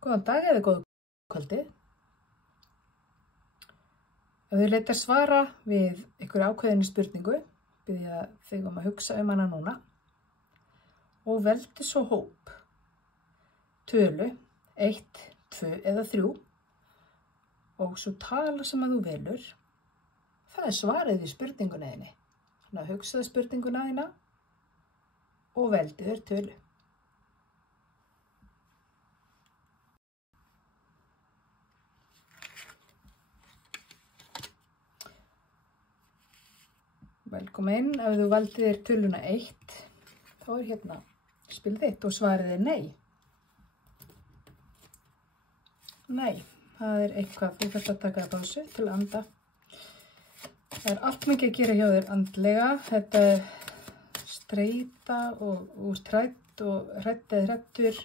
Góðan dag eða góða kvöldið. Ef þið leitar svara við einhverju ákveðinni spurningu, bið ég þig að hugsa hana núna og veldu svo hóp, tölu, 1, 2 eða 3 og svo tala sem að þú velur. Það svarið við spurningunni þinni. Þannig að hugsaðu spurninguna þína og veldu þér tölu. Velkomin, ef þú valdir þér töluna 1, þá hérna spilið þitt og svarið nei. Nei, það eitthvað, þú þarft að taka pásu til að anda. Það allt mikið að gera hjá þér andlega, þetta streita og hrædd og hrættur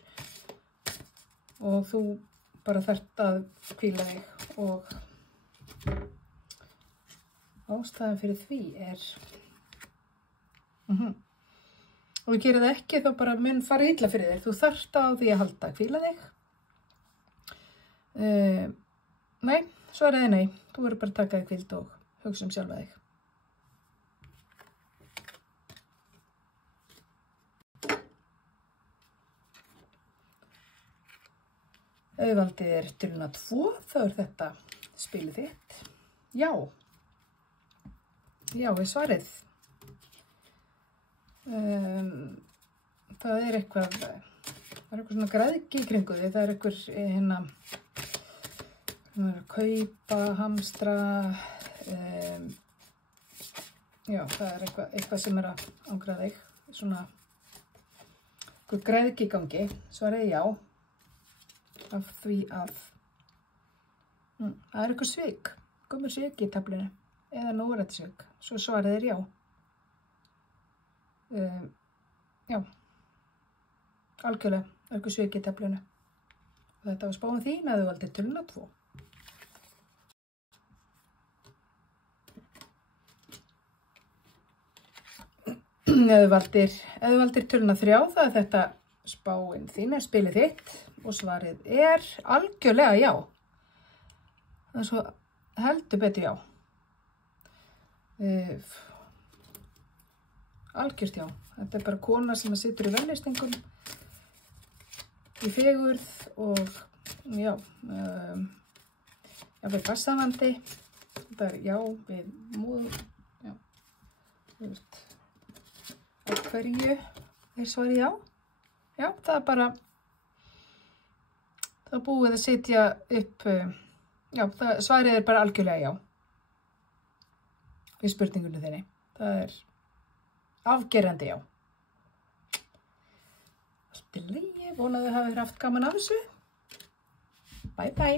og þú bara þarft að hvíla þig og ástæðan fyrir því og þú gerir það ekki þá bara mun fara illa fyrir þér. Þú þarft á því að halda, hvíla þig. Nei, svaraði nei. Þú verður bara að taka þig hvíld og hugsa sjálfa þig. Ef þú valdir þér töluna 2, þá þetta spilið þitt. Já. Já, svarið. Það eitthvað svona græðgi í kringu því. Það eitthvað að kaupa, hamstra. Já, það eitthvað sem að ángra þig. Svona eitthvað græðgi í gangi. Svarið já. Af því að það eitthvað svik. Komur svik í töflunni. Eða núrættisvik, svo svarið já. Já, algjörlega, eitthvað svik í töflunni. Og þetta var spáin þín að þú valdir töluna 2. Ef þú valdir töluna 3, þá þetta spáin þín spilið þitt og svarið algjörlega já. Það svo heldur betur já. Algjört já. Þetta bara kona sem situr í vellistingum í fegurð og já, við passavandi. Þetta já, við móður, já, þú veist, á hverju svarið já. Já, það bara, það búið að setja upp, já, svarið bara algjörlega já. Í spurningunni þinni. Það afgerandi já. Allt í lagi, vonaðu að þið hafi haft gaman af þessu. Bye bye.